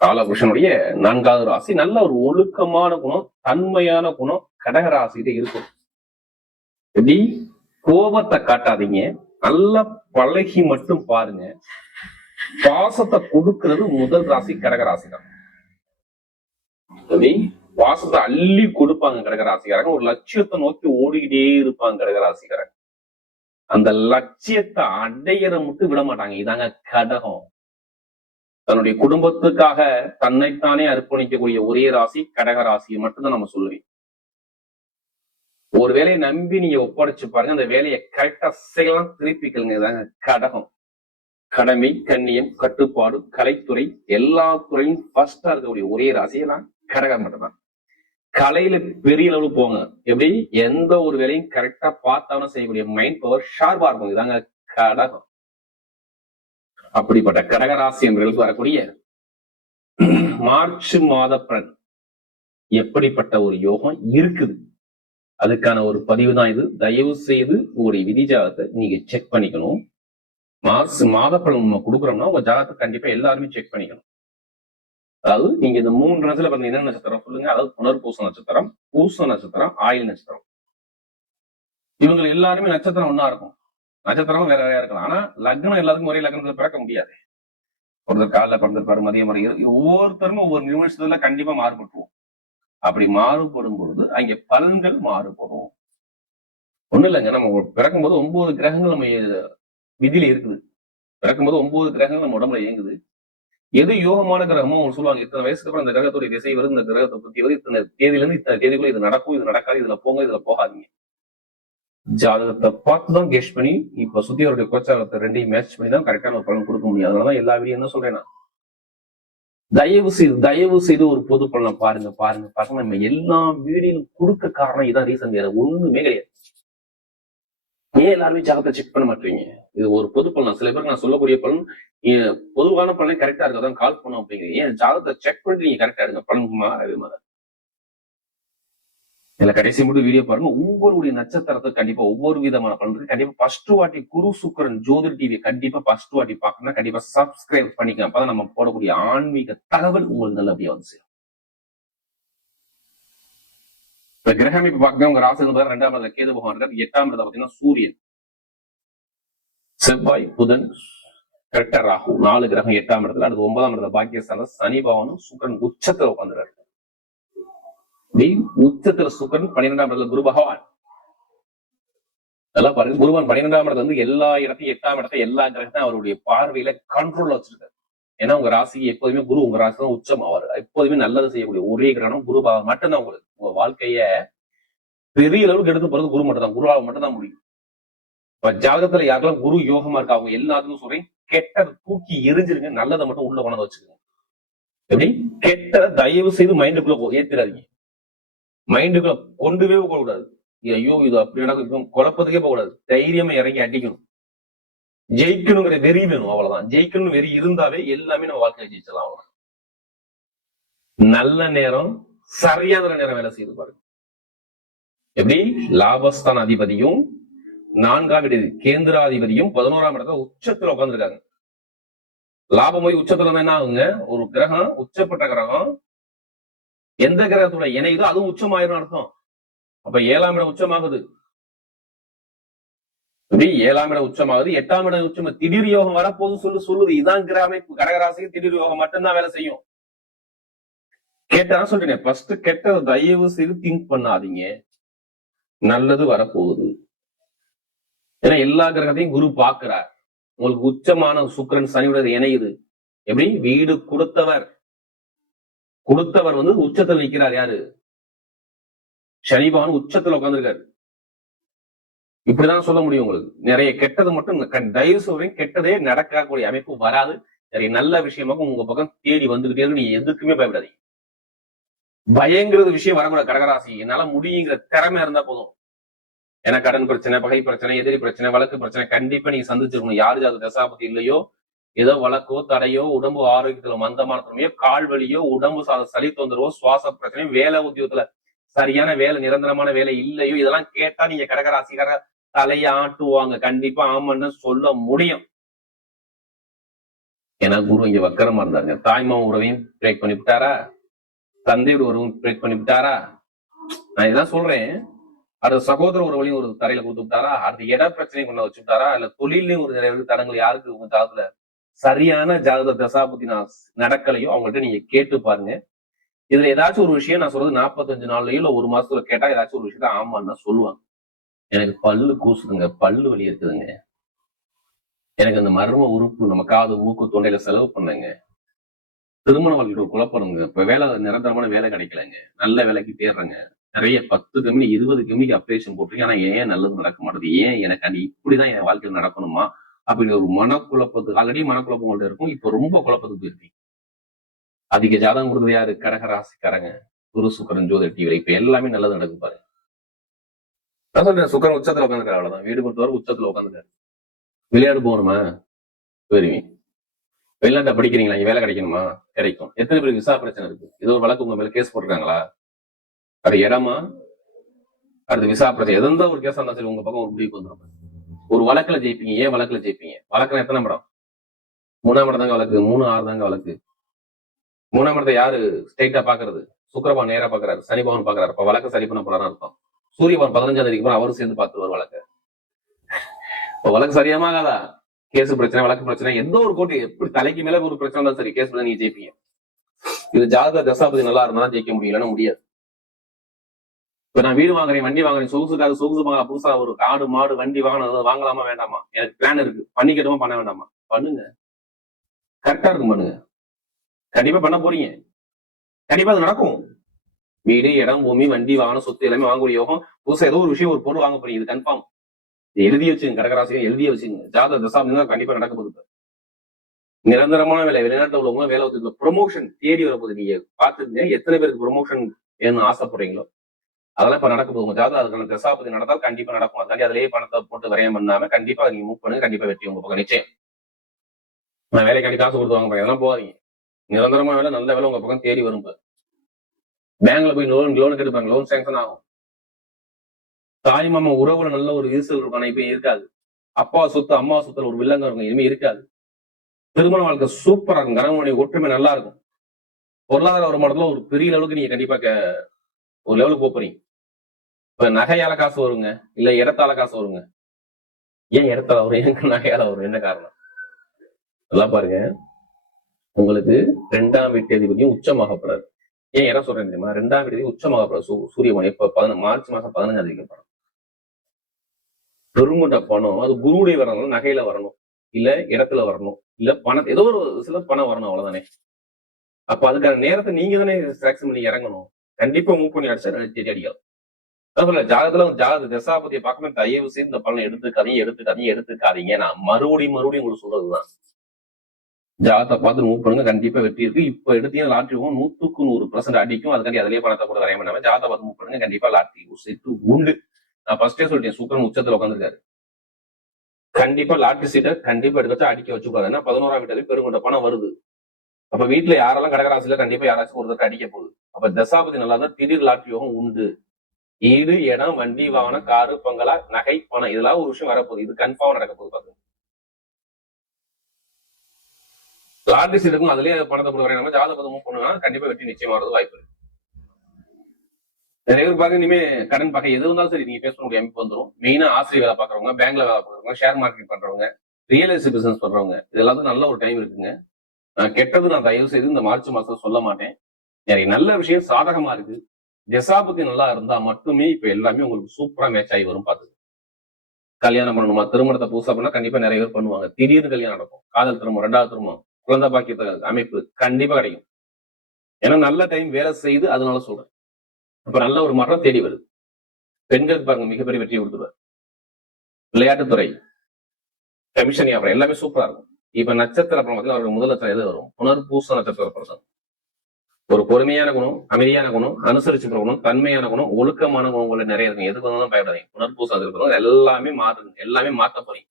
காலபுருஷனுடைய 4வது ராசி. நல்ல ஒரு ஒழுக்கமான குணம், தன்மையான குணம் கடகராசிட்ட இருக்கும். எப்படி கோபத்தை காட்டாதீங்க, நல்லா பழகி மட்டும் பாருங்க. பாசத்தை கொடுக்கிறது முதல் ராசி கடகராசி தான். பாசத்தை அள்ளி கொடுப்பாங்க கடகராசிக்காரங்க. ஒரு லட்சியத்தை நோக்கி ஓடிக்கிட்டே இருப்பாங்க கடகராசிக்காரங்க. அந்த லட்சியத்தை அடையிற மட்டும் விட மாட்டாங்க. இதாங்க கடகம். தன்னுடைய குடும்பத்துக்காக தன்னைத்தானே அர்ப்பணிக்கக்கூடிய ஒரே ராசி கடகராசியை மட்டும்தான் நம்ம சொல்லுவேன். ஒரு வேலையை நம்பி நீங்க ஒப்படைச்சு பாருங்க, அந்த வேலையை கரெக்டா செய்யலாம், திருப்பிக்கலுங்க. இதாங்க கடகம். கடமை, கண்ணியம், கட்டுப்பாடு, கலைத்துறை, எல்லா துறையும் ஃபர்ஸ்டா இருக்கக்கூடிய ஒரே ராசியெல்லாம் கடகம் மட்டும்தான். கலையில பெரிய அளவு போங்க. எப்படி எந்த ஒரு வேலையும் கரெக்டா பார்த்தாலும் செய்யக்கூடிய மைண்ட் பவர் ஷார்ப்பா இருக்கும். இதாங்க கடகம். அப்படிப்பட்ட கடகராசி என்பவர்களுக்கு வரக்கூடிய மார்ச் மாத பலன் எப்படிப்பட்ட ஒரு யோகம் இருக்குது, அதுக்கான ஒரு பதிவு தான் இது. தயவு செய்து உங்களுடைய விதி ஜாதகத்தை நீங்க செக் பண்ணிக்கணும். மார்ச் மாத பலன் நம்ம கொடுக்குறோம்னா உங்க ஜாதகத்தை கண்டிப்பா எல்லாருமே செக் பண்ணிக்கணும். அதாவது நீங்க இந்த 3 நட்சத்திரம் பாருங்க, என்ன நட்சத்திரம் சொல்லுங்க. அதாவது புனர்பூச நட்சத்திரம், பூச நட்சத்திரம், ஆயுள் நட்சத்திரம். இவங்க எல்லாருமே நட்சத்திரம் ஒன்னா இருக்கும், நட்சத்திரமும் வேற வேற இருக்கலாம். ஆனா லக்னம் எல்லாருக்கும் ஒரே லக்னத்துல பிறக்க முடியாது. ஒருத்தர் காலைல பிறந்திருப்பாரு, மதியம் முறை. ஒவ்வொருத்தரும் ஒவ்வொரு நிமிஷத்துல கண்டிப்பா மாறுபட்டுருவோம். அப்படி மாறுபடும் பொழுது அங்கே பலன்கள் மாறுபடும். ஒண்ணு இல்லைங்க, நம்ம பிறக்கும்போது 9 கிரகங்கள் நம்ம விதியில இருக்குது. பிறக்கும்போது 9 கிரகங்கள் நம்ம உடம்புல இயங்குது. எது யோகமான கிரகமோ அவங்க சொல்லுவாங்க, இத்தனை வயசுக்கு அப்புறம் இந்த கிரகத்துடைய திசை வருது, இந்த கிரகத்தை பத்தி வருது, இத்தனை தேதியில இருந்து இத்தனை தேதிக்குள்ள இது நடக்கும், இது நடக்காது, இதுல போங்க, இதுல போகாதீங்க. ஜாதகத்தை பார்த்துதான் கெஸ்ட் பண்ணி இப்ப சுத்தியருடைய கோச்சாரத்தை 2ஐயும் மேட்ச் பண்ணி தான் கரெக்டான ஒரு பலன் கொடுக்க முடியும். அதனாலதான் எல்லா வீடியும் என்ன சொல்றேன்னா, தயவு செய்து ஒரு பொது பலனை பாருங்க. நம்ம எல்லா வீடியும் கொடுக்க காரணம் இதான் ரீசன், வேற ஒண்ணுமே கிடையாது. ஏன் எல்லாருமே ஜாதகத்தை செக் பண்ண மாட்டீங்க? இது ஒரு பொது பலன். சில பேருக்கு நான் சொல்லக்கூடிய பலன் பொதுவான பலனே கரெக்டா இருக்கதான் கால் பண்ணும் அப்படிங்கிறீங்க. ஏன் ஜாதகத்தை செக் பண்ணிட்டு நீங்க கரெக்டா இருங்க, பலன் மாறவே மாறாது. இல்ல கடைசி மட்டும் வீடியோ பாருங்க. ஒவ்வொருடைய நட்சத்திரத்துக்கு கண்டிப்பா ஒவ்வொரு விதமான பலன் இருக்கு. கண்டிப்பா ஃபர்ஸ்ட் வாட்டி குரு சுக்கிரன் ஜோதிர் டிவி கண்டிப்பா ஃபர்ஸ்ட் வாட்டி பார்க்கணும்னா கண்டிப்பா சப்ஸ்கிரைப் பண்ணிக்கலாம். அப்பதான் நம்ம போடக்கூடிய ஆன்மீக தகவல் உங்களுக்கு நல்லபடியா வந்து சேரும். இப்ப கிரகம் இப்ப பார்க்கணும், உங்க ராசி 2ஆம் இடத்துல கேது பகவான் இருக்காரு. 8ஆம் இடத்துல பாத்தீங்கன்னா சூரியன், செவ்வாய், புதன், கரெக்டா ராகு, 4 கிரகம் 8ஆம் இடத்துல. அடுத்து 9ஆம் இடத்துல பாக்கியஸ்தானம் சனி பகவானும் சுக்கிரன் உச்சத்துல உட்காந்துறாரு. உச்சத்துல சுக்கிரன், 12ஆம் இடத்துல குரு பகவான். நல்லா பாருங்க, குருவான் 12ஆம் இடத்துல வந்து எல்லா இடத்தையும் 8ஆம் இடத்தை எல்லா கிரகத்தையும் அவருடைய பார்வையில கண்ட்ரோல்ல வச்சிருக்காரு. ஏன்னா உங்க ராசி எப்போதுமே குரு உங்க ராசி தான் உச்சம் ஆவார். எப்போதுமே நல்லது செய்யக்கூடிய ஒரே கிரகம் குரு பகவான் மட்டும்தான். உங்களுக்கு உங்க வாழ்க்கைய பெரிய அளவுக்கு எடுத்து போறது குரு மட்டும் தான், குருவாக மட்டும் தான் முடியும். இப்ப ஜாதகத்துல யாருக்கெல்லாம் குரு யோகமா இருக்கா அவங்க எல்லாத்துக்கும் சொல்றேன், கெட்டதை தூக்கி எரிஞ்சிருங்க, நல்லதை மட்டும் உள்ள கொண்டு வச்சுக்கோங்க. எப்படி கெட்டதை தயவு செய்து மைண்டுக்குள்ள ஏத்திடாதீங்க. மைண்டுக்குள்ள கொண்டுவே போகக்கூடாது. ஐயோ இது அப்படி நடக்கும், குழப்பத்துக்கே போகக்கூடாது. தைரியமா இறங்கி அடிக்கணும். ஜெயிக்கணுங்கிற வெறி வேணும், அவ்வளவுதான். ஜெயிக்கணும் வெறி இருந்தாவே எல்லாமே நம்ம வாழ்க்கையில ஜெயிச்சலாம். அவ்வளவுதான். நல்ல நேரம், சரியான நேரம் வேலை செய்து பாருங்க. எப்படி லாபஸ்தான அதிபதியும் 4ஆம் இடம் கேந்திராதிபதியும் 11ஆம் இடத்துல உச்சத்துல உட்காந்துருக்காங்க. லாபம் போய் உச்சத்துல என்ன ஆகுங்க, ஒரு கிரகம் உச்சப்பட்ட கிரகம் எந்த கிரகத்தோட இணையுதோ அதுவும் உச்சமாயிரும் அர்த்தம். அப்ப 7ஆம் இடம் உச்சமாகுது. 7ஆம் இடம் உச்சமாகுது, 8ஆம் இடம் உச்சம். திடீர் யோகம் வரப்போகுது சொல்லுது. இதான் கிரக அமைப்பு. கடகராசிக்கு திடீர் யோகம் மட்டும்தான் வேலை செய்யும். கேட்டா சொல்றேன், ஃபர்ஸ்ட் கெட்டதை தயவு செய்து திங்க் பண்ணாதீங்க, நல்லது வரப்போகுது. ஏன்னா எல்லா கிரகத்தையும் குரு பாக்குறார். உங்களுக்கு உச்சமான சுக்கிரன் சனியுடைய இணையுது. எப்படி வீடு கொடுத்தவர் வந்து உச்சத்துல நிற்கிறார். யாரு? சனி பகவான் உச்சத்துல உட்கார்ந்துருக்காரு. இப்படிதான் சொல்ல முடியும். உங்களுக்கு நிறைய கெட்டது மட்டும் தயவு சொல்றேன், கெட்டதே நடக்கக்கூடிய அமைப்பு வராது. நிறைய நல்ல விஷயமாக உங்க பக்கம் தேடி வந்துகிட்டே இருக்கு. நீங்க எதுக்குமே பயப்படாதீங்க. பயங்கிறது விஷயம் வரக்கூடாது. கடகராசி என்னால முடியுங்கிற திறமை இருந்தா போதும். ஏன்னா கடன் பிரச்சனை, பகை பிரச்சனை, எதிரி பிரச்சனை, வழக்கு பிரச்சனை கண்டிப்பா நீங்க சந்திச்சிருக்கணும். யாரு அது தசாபதி இல்லையோ, ஏதோ வழக்கோ தடையோ, உடம்பு ஆரோக்கியத்துல மந்தமான தன்மையோ, கால் வலியோ, உடம்பு சளி தொந்தரவோ, சுவாச பிரச்சனையோ, வேலை உத்தியோகத்துல சரியான வேலை, நிரந்தரமான வேலை இல்லையோ, இதெல்லாம் கேட்டா நீங்க கடகராசிக்கார தலையாட்டுவாங்க. கண்டிப்பா ஆமான்னு சொல்ல முடியும். ஏன்னா குரு இங்க வக்கரமா இருந்தாருங்க. தாய்மாம உறவையும் பிரேக் பண்ணி விட்டாரா, தந்தையோட உறவும் பிரேக் பண்ணி விட்டாரா. நான் இதான் சொல்றேன். அடுத்த சகோதர உறவுலையும் ஒரு தரையில கொடுத்து விட்டாரா, அடுத்த இட பிரச்சனையும் கொண்டு வச்சு விட்டாரா, இல்ல தொழிலையும் ஒரு நிறைய தடங்கள் யாருக்கு உங்க ஜாதத்துல சரியான ஜாதக தசாபுத்தி நான் நடக்கலையோ அவங்கள்ட்ட நீங்க கேட்டு பாருங்க. இதுல ஏதாச்சும் ஒரு விஷயம் நான் சொல்றது 45 நாள்லயோ இல்ல 1 மாசத்துல கேட்டா ஏதாச்சும் ஒரு விஷயத்த ஆமான்னு சொல்லுவாங்க. எனக்கு பல்லு கூசுதுங்க, பல்லு வலி இருக்குதுங்க, எனக்கு அந்த மர்ம உறுப்பு நம்ம காது மூக்கு தொண்டையில செலவு பண்ணங்க, திருமண வாழ்க்கை ஒரு குழப்பணுங்க, இப்ப வேலை நிரந்தரமான வேலை கிடைக்கலங்க, நல்ல வேலைக்கு தேடுறேங்க, நிறைய 10 கம்பெனி 20 கம்பெனிக்கு அப்ளிகேஷன் போட்டிருக்கேன், ஆனா ஏன் நல்லது நடக்க மாட்டேது, ஏன் எனக்கு அது இப்படிதான் என் வாழ்க்கையில் நடக்கணுமா அப்படின்னு ஒரு மனக்குழப்பத்துக்கு ஆல்ரெடி மனக்குழப்பம் உங்கள்ட்ட இருக்கும். இப்ப ரொம்ப குழப்பத்துக்கு போயிருக்கீங்க. அதிக ஜாதகம் கொடுக்குறது யாரு? கடகராசிக்காரங்க, குரு சுக்கரன் ஜோதிட டிவில இப்ப எல்லாமே நல்லது நடக்கு பாருங்க. நான் சொல்றேன், சுக்கரன் உச்சத்துல உட்காந்துருக்காரு, அவ்வளவுதான். வீடு பொறுத்தவரை உச்சத்துல உட்காந்துருக்காரு. விளையாடு போகணுமா போயிருவீங்க. வெளிநாட்டை படிக்கிறீங்களா, இங்க வேலை கிடைக்கணுமா கிடைக்கும். எத்தனை பேருக்கு விசா பிரச்சனை இருக்கு? ஏதோ ஒரு வழக்கு உங்க மேல கேஸ் போட்டிருக்காங்களா, அது இடமா, அடுத்து விசா பிரச்சனை, எந்த ஒரு கேஸா இருந்தாலும் சரி உங்க பக்கம் ஒரு முடிவுக்கு வந்துடும். ஒரு வழக்குல ஜெயிப்பீங்க. ஏன் வழக்குல ஜெயிப்பீங்க? வழக்குல எத்தனை படம்? 3ஆம் இடம் தாங்க வழக்கு, 3, 6 தாங்க வழக்கு. 3ஆம் இடத்தை யாரு ஸ்ட்ரைட்டா பாக்குறது? சுக்கிரபவன் நேரா பாக்குறாரு, சனி பவன் பாக்குறாரு. இப்ப வழக்கு சரி பண்ண போறான்னு அர்த்தம். சூரியபவன் 15ஆம் தேதிக்கு அப்புறம் அவரும் சேர்ந்து பார்த்துருவார் வழக்கு. இப்ப வழக்கு சரியாமாகாதா? கேஸ் பிரச்சனை, வழக்கு பிரச்சனை, எந்த ஒரு கோர்ட்டு எப்படி தலைக்கு மேல ஒரு பிரச்சனை தான் சரி, கேஸ் நீங்க ஜெயிப்பீங்க. இது ஜாதக தசாபதி நல்லா இருந்தா ஜெயிக்க முடியலன்னா முடியாது. இப்ப நான் வீடு வாங்குறேன், வண்டி வாங்குறேன், சொகுசு புதுசா ஒரு ஆடு மாடு வண்டி வாங்கலாமா வேண்டாமா, எனக்கு பிளான் இருக்கு, பண்ணிக்கட்டுமா பண்ண வேண்டாமா, பண்ணுங்க. கரெக்டா இருக்கும், பண்ணுங்க. கண்டிப்பா பண்ண போறீங்க, கண்டிப்பா அது நடக்கும். வீடு, இடம், பூமி, வண்டி, வாகனம், சொத்து எல்லாமே வாங்கக்கூடிய யோகம். புதுசா ஏதோ ஒரு விஷயம், ஒரு பொருள் வாங்க போறீங்க, இது கன்ஃபார்ம். எழுதி வச்சுங்க, கடகராசியை எழுதிய வச்சுங்க. ஜாதக தசாபதி கண்டிப்பா நடக்க போகுது. நிரந்தரமான வேலை, வெளிநாட்டுல உள்ளவங்க வேலை ஒத்துக்கல, ப்ரொமோஷன் தேடி வரப்போகுது. நீங்க பாத்துருங்க எத்தனை பேருக்கு ப்ரொமோஷன் வேணும்னு ஆசைப்படுறீங்களோ அதெல்லாம் இப்ப நடக்க போகுது. ஜாதகம் அதுக்கான தசாபதி நடந்தால் கண்டிப்பா நடக்கும். அதுக்காண்டி அதிலேயே பணத்தை போட்டு விரயம் பண்ணாம கண்டிப்பா நீங்க மூவ் பண்ணுங்க, கண்டிப்பா வெற்றி உங்க பக்கம் நிச்சயம். நான் வேலைக்காண்டி காசு கொடுத்து வாங்க போறேன், அதெல்லாம் போகாதீங்க. நிரந்தரமா வேலை, நல்ல வேலை உங்க பக்கம் தேடி வரும். பேங்க்ல போய் லோன் எடுப்பாங்க, லோன் சேங்ஷன் ஆகும். தாய் மாமா உறவுல நல்ல ஒரு விரிசல் இருக்கும், ஆனா இப்ப இருக்காது. அப்பா சொத்து அம்மா சொத்துல ஒரு வில்லங்க இருக்கும், இனிமே இருக்காது. திருமண வாழ்க்கை சூப்பரா இருக்கும், கணவனுடைய ஒற்றுமை நல்லா இருக்கும். பொருளாதார வருமானத்துல ஒரு பெரிய அளவுக்கு நீங்க கண்டிப்பா ஒரு லெவலுக்கு போறீங்க. இப்ப நகையால காசு வருங்க, இல்ல இடத்தால காசு வருங்க. ஏன் இடத்தால வரும், ஏன் நகையால வரும், என்ன காரணம்? நல்லா பாருங்க, உங்களுக்கு 2ஆம் வீட்டு அதிபதியும் உச்சமாகப்படுறாரு. ஏன் இடம் சொல்றேன் தெரியுமா? 2ஆம் வீட்டு உச்சமாகப்படுறாரு சூரியபவன். இப்ப மார்ச் மாசம் 15ஆம் தேதிக்கு படம். பெருங்குண்ட பணம் அது குருவுடைய வரணும், நகையில வரணும், இல்ல இடத்துல வரணும், இல்ல பணம், ஏதோ ஒரு சில பணம் வரணும், அவ்வளவுதானே. அப்ப அதுக்கான நேரத்தை நீங்க தானே செலக்ஷன் பண்ணி இறங்கணும். கண்டிப்பா மூவ் பண்ணி அடிச்சா தேடி அடிக்கலாம். ஜாதக தசாபதியை பார்க்கணும். தயவு செய்து இந்த பலனை எடுத்துக்காதீங்க. நான் மறுபடியும் உங்களுக்கு சொல்றதுதான். ஜாதகத்தை பார்த்து மூவ் பண்ணுங்க, கண்டிப்பா வெற்றி இருக்கு. இப்ப எடுத்தீங்கன்னா லாட்ரி 100க்கு 100% அடிக்கும். அதுக்காண்டி அதிலேயே பணத்தை கூட வரைய பண்ணாம ஜாதகத்தை பார்த்து மூவ் பண்ணுங்க, கண்டிப்பா லாட்ரி சீட்டு உண்டு. நான் ஃபர்ஸ்டே சொல்லிட்டேன், சுக்கரன் உச்சத்துல உட்காந்துருக்காரு. கண்டிப்பா லாட்ரி சீட்டை கண்டிப்பா எடுத்து அடிக்க வச்சுக்கூடாது. ஏன்னா 11ஆம் வீட்டுல பெருங்கொண்ட பணம் வருது. அப்ப வீட்டுல யாரெல்லாம் கடகராசியில கண்டிப்பா யாராச்சும் ஒருத்தருக்கு அடிக்க போகுது. அப்ப தசாபதி நல்லா தான் திடீர் லாட்ரி யோகம் உண்டு. வீடு, இடம், வண்டி, வாகனம், காரு, பங்களா, நகை, பணம், இதெல்லாம் ஒரு விஷயம் வரப்போகுது. இது கன்ஃபார்ம் நடக்க போகுது. பாருங்க, லாட்ரி சீட்டுக்கும் அதுலயே பணத்தை கொடுக்குறேன், நம்ம ஜாதகத்தை மூவ் பண்ணுனா கண்டிப்பா வெற்றி நிச்சயமா வரது வாய்ப்பு இருக்கு. நிறைய பேர் பாருங்க, இனிமே கடன் பார்க்க எது இருந்தாலும் சரி நீங்க பேச முடிய அமைப்பு வந்துடும். மெயினா ஆசிரியர் வேலை பாக்குறவங்க, பேங்க்ல வேலை பாக்குறவங்க, ஷேர் மார்க்கெட் பண்றவங்க, ரியல் எஸ்டேட் பிசினஸ் பண்றவங்க, இது எல்லாத்துக்கும் நல்ல ஒரு டைம் இருக்குங்க. நான் கெட்டது நான் தயவு செய்து இந்த மார்ச் மாசம் சொல்ல மாட்டேன். நிறைய நல்ல விஷயம் சாதகமா இருக்கு. தசாபதி நல்லா இருந்தா மட்டுமே இப்ப எல்லாமே உங்களுக்கு சூப்பரா மேட்ச் ஆகி வரும். பாத்து கல்யாணம் பண்ணணுமா, திருமணத்தை புதுசா பண்ணா கண்டிப்பா நிறைய பேர் பண்ணுவாங்க. திடீர்னு கல்யாணம் நடக்கும், காதல் திருமணம், 2வது திருமணம், குழந்தை பாக்கியத்த அமைப்பு கண்டிப்பா கிடைக்கும். ஏன்னா நல்ல டைம் வேலை செய்து, அதனால சொல்றேன். இப்ப நல்ல ஒரு மரம் தேடி வருது. பெண்களுக்கு பாருங்க மிகப்பெரிய வெற்றி கொடுத்துருவார். விளையாட்டுத்துறை, கமிஷன் வியாபாரம் எல்லாமே சூப்பரா இருக்கும். இப்ப நட்சத்திர பிரமத்துல அவருக்கு முதல் நட்சத்திரம் எது வரும்? புனர்பூச நட்சத்திர பிரசம். ஒரு பொறுமையான குணம், அமைதியான குணம், அனுசரிச்சு குணம், தன்மையான குணம், ஒழுக்கமான குணங்களை நிறைய இருக்கும். எதுக்கு வந்தாலும் பயப்படாதீங்க. புனர்பூசம் இருக்கிறவங்க எல்லாமே மாறுங்க, எல்லாமே மாத்த போறீங்க.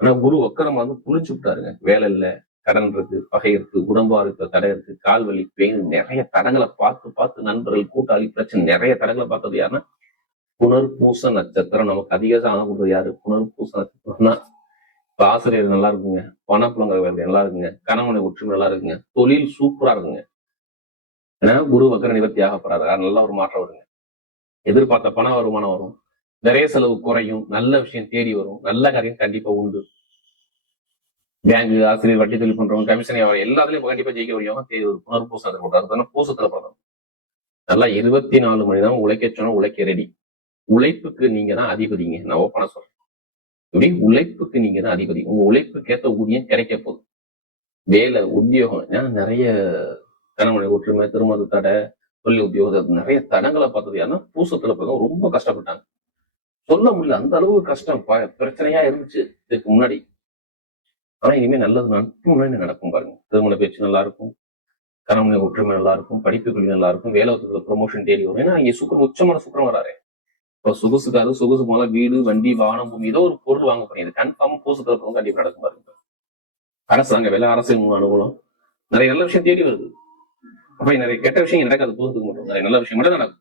ஆனா குரு ஒக்கரமா புளிச்சு விட்டாருங்க. வேலை இல்ல, கடன் இருக்கு, பகை இருக்கு, உடம்பா இருக்கு, தடை இருக்கு, கால்வலி, பெயின், நிறைய தடங்களை பார்த்து நண்பர்கள், கூட்டாளி பிரச்சனை, நிறைய தடங்களை பார்த்தது யாருன்னா புனர்பூச நட்சத்திரம். நமக்கு அதிக சாதம் கொடுத்தது யாரு? புனர்பூச நட்சத்திரம் தான். இப்ப ஆசிரியர் நல்லா இருக்குங்க, பணப்புலங்க நல்லா இருக்குங்க, கணவனை ஒற்றுமை நல்லா இருக்குங்க, தொழில் சூப்பரா இருக்குங்க. ஏன்னா குரு வக்கர நிவர்த்தி ஆகப்படுறாரு, நல்ல ஒரு மாற்றம் வருங்க. எதிர்பார்த்த பண வருமானம் வரும், நிறைய செலவு குறையும், நல்ல விஷயம் தேடி வரும், நல்ல காரியம் கண்டிப்பா உண்டு. பேங்க் ஆசிரியர், வட்டி தொழில் பண்றவங்க, கமிஷன் எல்லாத்துலயும் கண்டிப்பா ஜெயிக்க முடியும். புனர்பூசம் போட்டாரு, பூசத்துல பிறந்தவங்க நல்லா 24 மணி நேரம் உழைக்க சொன்னா உழைக்க ரெடி. உழைப்புக்கு நீங்க தான் அதிபதிங்க. நான் ஓப்பனா சொல்றேன், இப்படி உழைப்புக்கு நீங்க தான் அதிபதி. உங்க உழைப்புக்கேற்ற ஊதியம் கிடைக்க போகுது. வேலை, உத்தியோகம், நிறைய கணவனை ஒற்றுமை, திருமண தடை, தொழில் உத்தியோகம், நிறைய தடங்களை பார்த்தது யாருன்னா பூசத்துல பிறந்தவங்க ரொம்ப கஷ்டப்பட்டாங்க. சொல்ல முடியல, அந்த அளவு கஷ்டம் பிரச்சனையா இருந்துச்சு இதுக்கு முன்னாடி. ஆனா இனிமே நல்லது முன்னாடி நடக்கும் பாருங்க. திருமண பேச்சு நல்லா இருக்கும், கணவனை ஒற்றுமை நல்லா இருக்கும், படிப்புகள் நல்லா இருக்கும், வேலை ப்ரொமோஷன் தேடி வரும். ஏன்னா இங்க சுக்கரன், உச்சமான சுக்கரன் வராரு. இப்போ சொகுசுக்காரு, சொகுசு போல வீடு, வண்டி, வாகனம், பூமி, ஏதோ ஒரு பொருள் வாங்க போறீங்க, கன்ஃபார்ம் பூசத்துல கண்டிப்பா நடக்கும் பாருங்க. அரசாங்க வேலை, அரசியல் அனுகூலம், நிறைய நல்ல விஷயம் தேடி வருது. அப்ப நிறைய கெட்ட விஷயம் நடக்காது, பூசத்துக்கு மட்டும் நிறைய நல்ல விஷயம் மட்டும் நடக்கும்.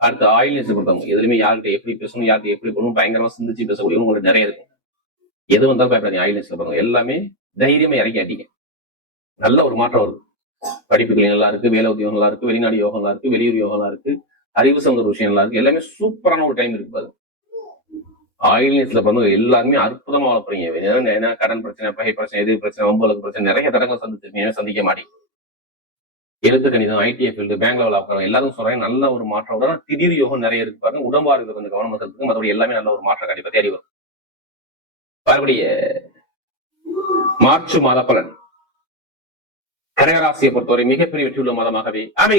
அடுத்து ஆயில்னஸ் பொறுத்தவங்க எதுலையுமே யார்கிட்ட எப்படி பேசணும், யார்கிட்ட எப்படி போகணும், பயங்கரமா சிந்திச்சு பேசக்கூடிய உங்களுக்கு நிறைய இருக்கும். எது வந்தாலும் பயப்படாதீங்க. ஆயில்னஸ்ல பாருங்க, எல்லாமே தைரியமா இறக்கி அடிங்க, நல்ல ஒரு மாற்றம் வருது. படிப்புகள் நல்லா இருக்கு, வேலை உத்தியோகம் நல்லா இருக்கு, வெளிநாடு யோகம் நல்லா இருக்கு, வெளியூர் யோகம் நல்லா இருக்கு, அறிவு சார்ந்த ஒரு விஷயம் நல்லா இருக்கு, எல்லாமே சூப்பரான ஒரு டைம் இருக்கு பாருங்க. ஆயில்னஸ்ல பிறந்தவங்க எல்லாருமே அற்புதமா வளர்ப்புறீங்க. ஏன்னா கடன் பிரச்சனை, பகை பிரச்சனை, எதிர் பிரச்சனை, வம்புகளுக்கு பிரச்சனை, நிறைய தடங்களை சந்திச்சிருக்கீங்க, சந்திக்க மாட்டீங்க. எழுத்து கணிதம், ஐடிஐ ஃபீல்டு, பேங்க்ல வேலை பார்க்கறோம், எல்லாரும் சொல்றாங்க நல்ல ஒரு மாற்றம். திடீர் யோகம் நிறைய இருக்கு பாருங்க. உடம்பா இருக்கிறது கொஞ்சம் கவனம் இருக்கிறதுக்கு, மற்றபடி எல்லாமே நல்ல ஒரு மாற்றம் கண்டிப்பா தேடி வரும். மறுபடிய மார்ச் மாத பலன் கடகராசியை பொறுத்தவரை மிகப்பெரிய வெற்றியுள்ள மாதமாகவே அமையும்.